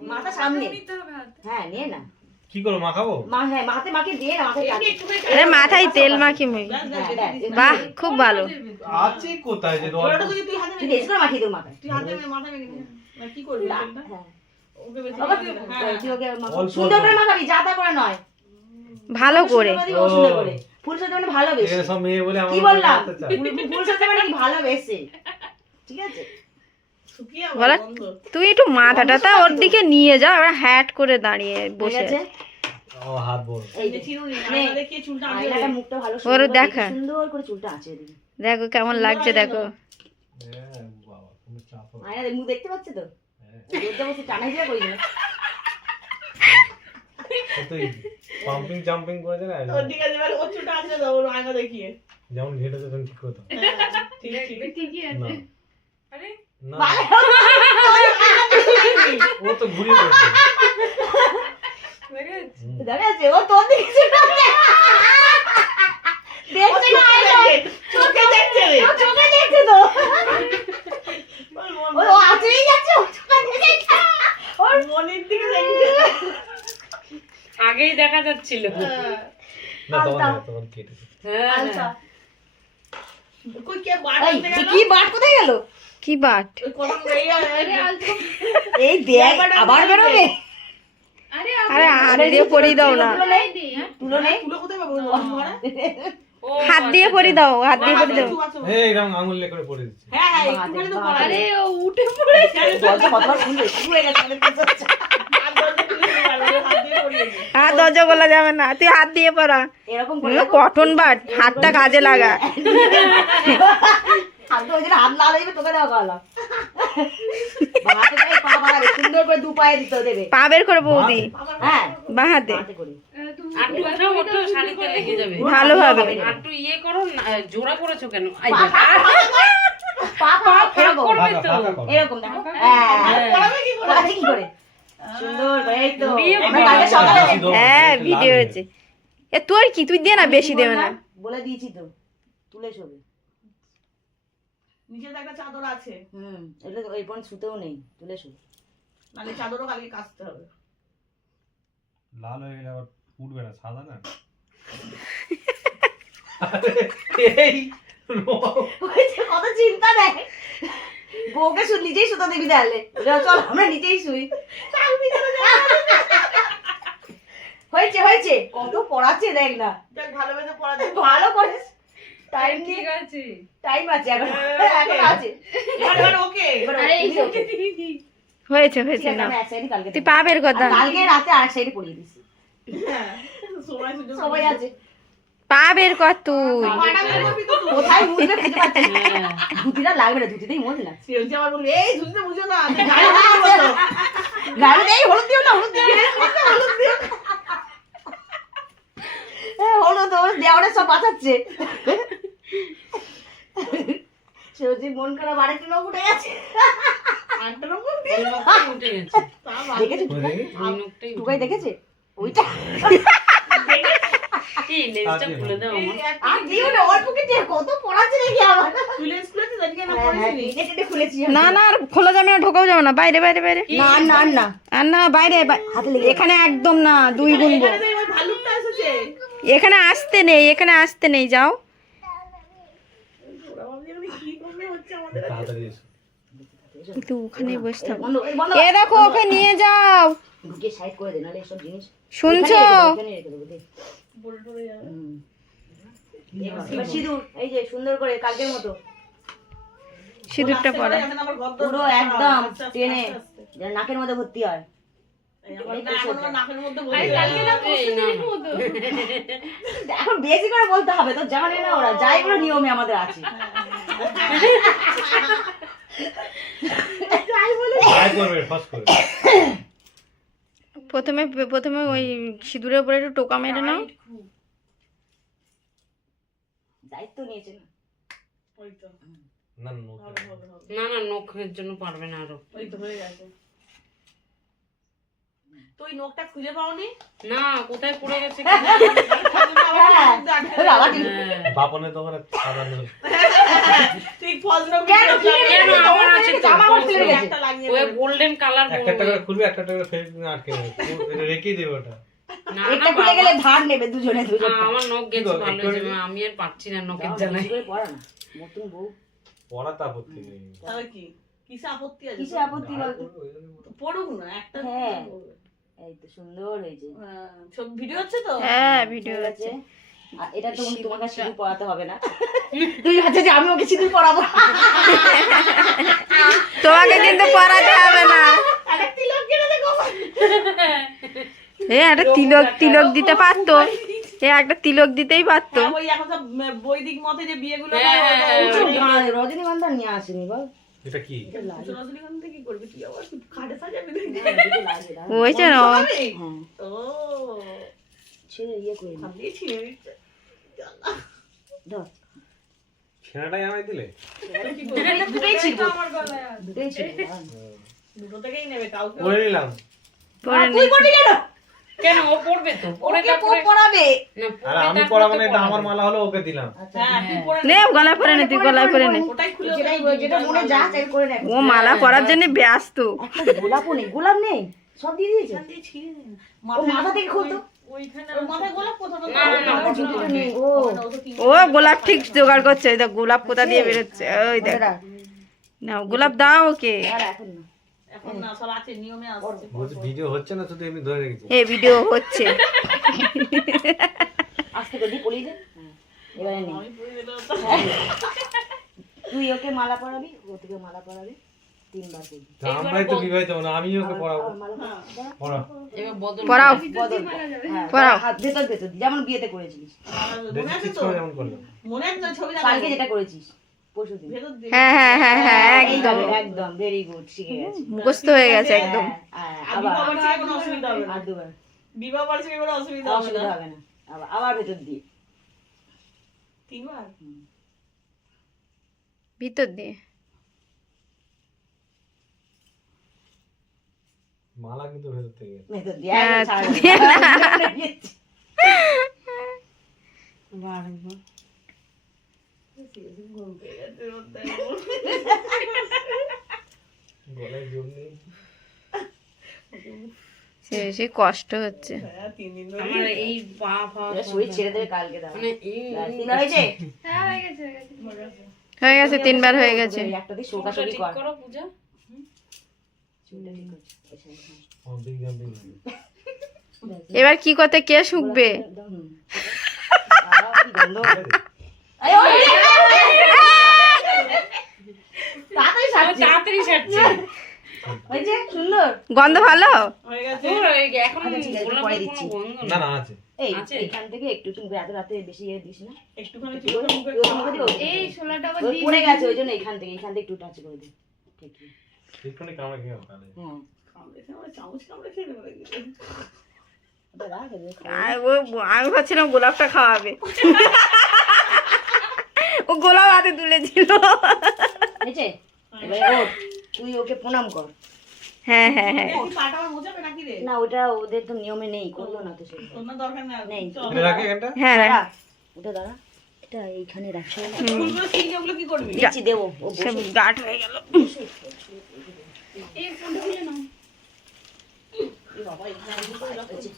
মাথা সামনে। হ্যাঁ নিয়ে না। কি করো মাখাবো? হ্যাঁ মাথায় মাখিয়ে দিয়ে না, মাথায় আরে মাথায় তেল মাখি মই। বাহ খুব ভালো। আছে কোথায় যে তুই বেশি করে মাখিয়ে দেবো মাথায়। তুই হাতে মাথায় কি করবি? হ্যাঁ ওকে বেশি তুই ওকে সুন্দর করে মাখাবি, যা তা করে নয়, ভালো করে। সুন্দর করে। ফুল সজ্জা মানে ভালোবেসে। এখানে সব মেয়ে বলে আমার কি বললাম? ফুল সজ্জা মানে কি ভালোবেসে, ঠিক আছে? বলা তুই একটু মাথাটা তা ওর দিকে নিয়ে যাও, এবার হ্যাট করে দাঁড়িয়ে বসে আছে। ও হাত বড়। এই যে দেখি চুলটা আয়নাটা মুখটা ভালো ওর সুন্দর দেখা। সুন্দর করে চুলটা আছে এদিকে। দেখো কেমন লাগছে দেখো। হ্যাঁ বাবা তুমি চাপ। আয়না মুখ দেখতে পাচ্ছে তো? রোদে বসে টানা হিসেবে করি না। তুই পাম্পিং জাম্পিং করে দে না। ওর দিকে এবার ওর চুলটা আছে দাও ওর আয়না দেখিয়ে। যেমন ঘেটেছে তুমি ঠিক করতে। ঠিকই আছে। না আরে না ও তো ঘুরিয়ে পড়ছে। দেখা যাচ্ছে ও তোর দিকে চুলটা দেখছে না, চোখে দেখছে রে। ও চোখে দেখছে তো। ও আছেই যাচ্ছে, ও চোখে দেখছে। ওর মনের দিকে দেখছে। আগেই দেখা যাচ্ছিল। না তখন কেটেছে। আচ্ছা কই কে বাট এই আনতে গেল? কি বাট কোথায় গেল? কি বাট? ওই কত এই এই দেখ আবার বেরোবে। আরে হাত দিয়ে পরিয়ে দাও না। তুলো নেই। তুলো কোথায় পাবো ঘরে? হাত দিয়ে পরিয়ে দাও, হাত দিয়ে পরিয়ে দাও। এই এরকম আঙুল লে করে পড়ে দিচ্ছে। হ্যাঁ হ্যাঁ একটুখানি তো পড়া। আরে উঠে পড়ে দরজা কতবার খুলবে, শুরু হয়ে গেছে আমাদের কাছে। আর দরজা খুলে দিতে পারবে, হাত দিয়ে পড়িয়ে দিই। হাত দরজা বলা যাবে না, তুই হাত দিয়ে পরা। এরকম কটন বাট, হাতটা কাজে লাগা। হাত তো ওই জন্য হাত লাল হয়ে যাবে, তোকে দেওয়া গেল। হাতে করে পা বাড়াবে, সুন্দর করে দু পায়ে দিতে দেবে। পা বের করে বৌদি। হ্যাঁ বাঁ হাতে হাতে করে। আটু ওঠাও ওঠো, শাড়িতে লেগে যাবে। ভালোভাবে। আটু ইয়ে করো না, জোড়া করেছো কেন? আই পা পা করবে ফাঁকা তো। ফাঁকা করো। এরকম দেখো। হ্যাঁ পড়াবে কি করে? পড়াবে কি করে? সুন্দর করে, এই তো। ঘুরিয়ে আমরা কালকে সকালে হ্যাঁ ভিডিও হয়েছে। এ তোর কি, তুই দে না, বেশি দেবে না। বলে দিয়েছি তো, তুলে শোবে। নিচে তো একটা চাদর আছে। এগুলো ওই পর্যন্ত শুতেও নেই, তুলে শো। নালে চাদরও কালকে কাচতে হবে। লাল হয়ে গেলে আবার উঠবে না, সাদা না। এই ওই যে কত চিন্তা দেয়। বউকে নিজেই শুতে দিবি তাহলে। চল আমরা নিচেই শুই। হয়েছে হয়েছে, কত পড়াচ্ছে দেখ না। দেখ ভালোবেসে পড়া দে। ভালো করিস। টাইম নিয়ে ঠিক আছে। টাইম আছে এখন, এখন আছে। এবার ওকে। এবার তুমি ওকে। হয়েছে ঠিক হয়েছে আছে, না। আমরা এক সাইডে কালকে তুই দেবো। পা বের কথা। আর কালকে রাতে আরেক সাইডে পড়িয়ে দিস। হ্যাঁ সময় সুযোগ সবাই আছে। পা বের কর তুই। পাটা বের করবি তো তুই। কোথায় মুছবে খুঁজে পাচ্ছি না। হ্যাঁ। ধুতিটা লাগবে না, ধুতিতেই মোজ না। সে হচ্ছে আবার বলি এই ধুতে বুঝো না। গাড়ি দেই হলুদ দিও না, হলুদ দিও না, হলুদ দিও না। হলুদ ওর দেওয়ারে সব বাঁচাচ্ছে। সে হচ্ছে মন খারাপ, আরেকটা নখ উঠে গেছে। আটটা নম্বর দিয়ে ওই নোকটাই উঠে গেছে। তা ভালো। দেখেছে ওই দেখি। ওই নোকটাই টুকাই দেখেছে ওইটা। এই লেজটা খুলে দাও আমার। আর দিও না, অল্প কেটে কত পড়াচ্ছে দেখি আমার। তুই লেন্স খুলেছিস আজকে না হ্যাঁ, পড়েছিলি? কেটে কেটে খুলেছি। না না আর খোলা যাবে না, ঢোকাও যাবে না, বাইরে বাইরে বাইরে। না না না আর না বাইরে হাতে লেগে এখানে একদম না, দুই গুনবো। এখানে তো এবার ভালুকটা এসেছে। এখানে আসতে নেই, এখানে আসতে নেই, যাও। ওরা ভাবছে এখানে কি করবে হচ্ছে আমাদের। তাড়াতাড়ি এসো। কিন্তু ওখানেই বসে থাকো। বন্ধ বন্ধ। এ দেখো ওকে নিয়ে যাও, ঢুকিয়ে সাইড করে দে, নাহলে এসব জিনিস শুনছো? এখানে রেখে দেবো, দে। বলে টলে যাবে। এবার সিঁদুর, এই যে সুন্দর করে কালকের মতো সিঁদুরটা পরা। এখন আমার ঘর দর পুরো সরাও, একদম আস্তে আস্তে, টেনে, আস্তে আস্তে। যেন নাকের মধ্যে ভর্তি হয়। এই আমার না এখন আমার নাকের মধ্যে বলে এখন বেশি করে বলতে হবে তো, জানে না ওরা, যাই করে নিয়মে আমাদের আছে। ট্রাই করবে ফার্স্ট করে। প্রথমে প্রথমে ওই সিঁদুরের উপরে একটু টোকা মেরে নাও। দায়িত্ব নিয়েছে না। ওই তো না হবে হবে হবে। না না নখের জন্য পারবে না আরো। ওই তো হয়ে গেছে। তুই নখটা খুঁজে পাওনি? না কোথায় পড়ে গেছে হ্যাঁ, বাবা কি- হ্যাঁ। বাপনের দোকানে সাদা নেই। ঠিক ফজর কেন কি কেন আমার আছে তো আমার হাতে লেগে গেছে। একটা লাগিয়ে ওই দেবে। গোল্ডেন কালার একটা একটা করে খুলবে, একটা একটা করে ফেসবুকে আটকে দেবে। এটা রেখেই দেবে ওটা। না একটা না খুলে বাবা। গেলে ধার নেবে দুজনে দুজনে আমার নখ গেছে কি গো, ভালো একটু হয়েছে আগে- আমি আর পারছি না নখের যাও, জ্বালায় বেশি করে পড়া না নতুন বউ পড়া তো আপত্তি নেই। তাহলে কি কিসে আপত্তি আছে? কিসে আপত্তি আর বলতো? করবে, ওই জন্য বলবো। পড়ুক না একটা হ্যাঁ। পড়বে। এই তো সুন্দর হয়েছে সব ভিডিও হচ্ছে তো? হ্যাঁ ভিডিও ঠিক আছে আছে আর এটা তো তোমাকে সিঁদুর পড়াতে হবে না তুই ভাবছিস যে আমি ওকে সিঁদুর পড়াবো তোমাকে কিন্তু পড়াতে হবে না আরে তিলক কেন দেখো? একটা তিলক তিলক দিতে পারতো একটা তিলক দিতেই পারতো হ্যাঁ, ওই এখন সব বৈদিক মতে যে বিয়েগুলো হ্যাঁ, হয়, হ্যাঁ, ওটা- উঁচু ওটা- গান, রজনীগন্ধা নিয়ে আসেনি বল এটা কি? উঁচু রজনীগন্ধা কি করবি তুই আবার খাটে সাজাবি নাকি? এদিকে লাগে, দাঁড়া। হয়েছে না সাজাবি? হ্যাঁ ও ছেড়ে ইয়ে করে নি ভাবলি ছিঁড়ে দিচ্ছে। ধর ছেঁড়াটাই আমায় দিলে? কি করবি? দুটোই ছিড়বো দুটোই ছিড়বো দাঁড়া। দুটো থেকেই নেবে কাউকে পরে নিলাম। পরে তুই নি- পড়বি কেন কেন ও পড়বে তো পড়ে ওকে তারপরে পড়াবে না আর পড়ে আমি তারপরে পড়াবো তো না, এটা পড়াবে। আমার মালা হলো, ওকে দিলাম। হ্যাঁ তুই পরে নে গলায় পরে নে তুই গলায় পরে নে ওটাই খুলে যেটাই ওটাই যেটা মনে যা চাই করে নেব ও মালা পরার জন্য ব্যস্ত একটা গোলাপও নেই গোলাপ নেই সব দিয়ে দিয়েছে এখান দিয়ে ছিঁড়ে দে না। ও মাথা থেকে খুলতো ওইখানে ওর মাথায় গোলাপ কোথাও না, না, না, মাথায় ঝুঁটিটা নেই ও ও গোলাপ ঠিক জোগাড় করছে ওই দেখ গোলাপ কোথা দিয়ে বেরোচ্ছে ওই দেখ দাঁড়া, না গোলাপ দাও ওকে দাঁড়া, এখন না এখন না সব আছে নিয়মে আসছে বলছি ভিডিও হচ্ছে না, শুধু এমনি ধরে রেখেছি। এই ভিডিও হচ্ছে আস্তে করে দিয়ে পড়িয়ে দে হ্যাঁ, এবারে নেই আমি পরে দিলাম তুই ওকে মালা পরাবি ও তোকে মালা পরাবি 3 বার করবি তা আমরাই তো বিবাহিত না, আমি ওকে পড়াবো। আর মালা পরা। পড়া। এবার বদল পড়াও বদল হ্যাঁ পরাও। হাত ভেতর ভেতর দিয়ে, যেমন বিয়েতে করেছিস মনে দেখি আছে ঠিক তো করে যেমন করলাম। মনে আছে তো ছবি কালকে যেটা করেছিস পরশুদিন ভেতর দিয়ে হ্যাঁ হ্যাঁ হ্যাঁ হ্যাঁ একদম একদম একদম ভেরি গুড শিখে গেছি মুখস্থ হয়ে গেছে একদম হ্যাঁ, আর আবার বিবাহ বার্ষিকে কোনো অসুবিধা হবে না আর দুবার বিবাহ বার্ষিকে কোনো অসুবিধা হবে অসুবিধা না হবে না আবার ভেতর দিয়ে 3 বার ভিতর দিয়ে মালা কিন্তু ভেতর থেকে গেছে। ভেতর দিয়ে হ্যাঁ, একদম ছাড় দিয়ে না। গলায় জোর নেই। সে কষ্ট হচ্ছে হ্যাঁ 3 দিন ধরে আমার এই পা পা এবার শরীর ছেড়ে দেবে কালকে দাও মানে এই হয়েছে হয়ে গেছে 3 বার হয়ে গেছে একটা দিয়ে শোকা চুলটা শোকি ঠিক কর করো পূজা চুলটা ঠিক করছি। Jumping, jumping. এবার কি করতে কে শুকবে একদম, হুম। বাবা, কি গন্ধ। এই, ওই, তাড়াতাড়ি ও সারছি। তাড়াতাড়ি সারছে হয়েছে? সুন্দর গন্ধ ভালো হয়ে গেছে দূর হয়ে গে- এখন আচ্ছা, ঠিক আছে, একটু পরে গোলাপের দিচ্ছি। কোনো গন্ধ না নেই। না আছে। এই আছে? এইখান থেকে একটু তুমি এত রাতে বেশি দিস না একটুখানি একটু ছিল করে, মুখে তুই ওর মুখে দিবি? এই ছোলাটা ওই পড়ে গেছে ওই জন্য এইখান থেকে একটু টাচ করে দিই ঠিক ঠিক। একটুখানি কামড়ে খেয়ে নাও তাহলে। হ্যাঁ কামড়েছে আমার চামচ কামড়ে খেয়ে নেবে নাকি? ওটা রাখ, এবার খাও। আমি ভাবছিলাম গোলাপটা খাওয়াবে ও গোলাপ হাতে তুলেছিল হয়েছে? এবারে ওঠ, তুই ওকে প্রণাম কর। হ্যাঁ হ্যাঁ হ্যাঁ এ, কি পাটা আমার মোচাবে নাকি রে? না ওটা ওদের তো নিয়মে নেই, করলো না তো সেটা। তোর না দরকার নেই। চল। এটা রাখে এখানটা? হ্যাঁ দাঁড়া, ওটা দাঁড়া, এটা এইখানে রাখছে না। ফুলগুলো ছিঁড়ে ওগুলো কি করবি? দিচ্ছি, দেবো ও সব বসে। গাঢ় হয়ে গেল এ বাবা, এখানে একটু পায়ে হয়েছে।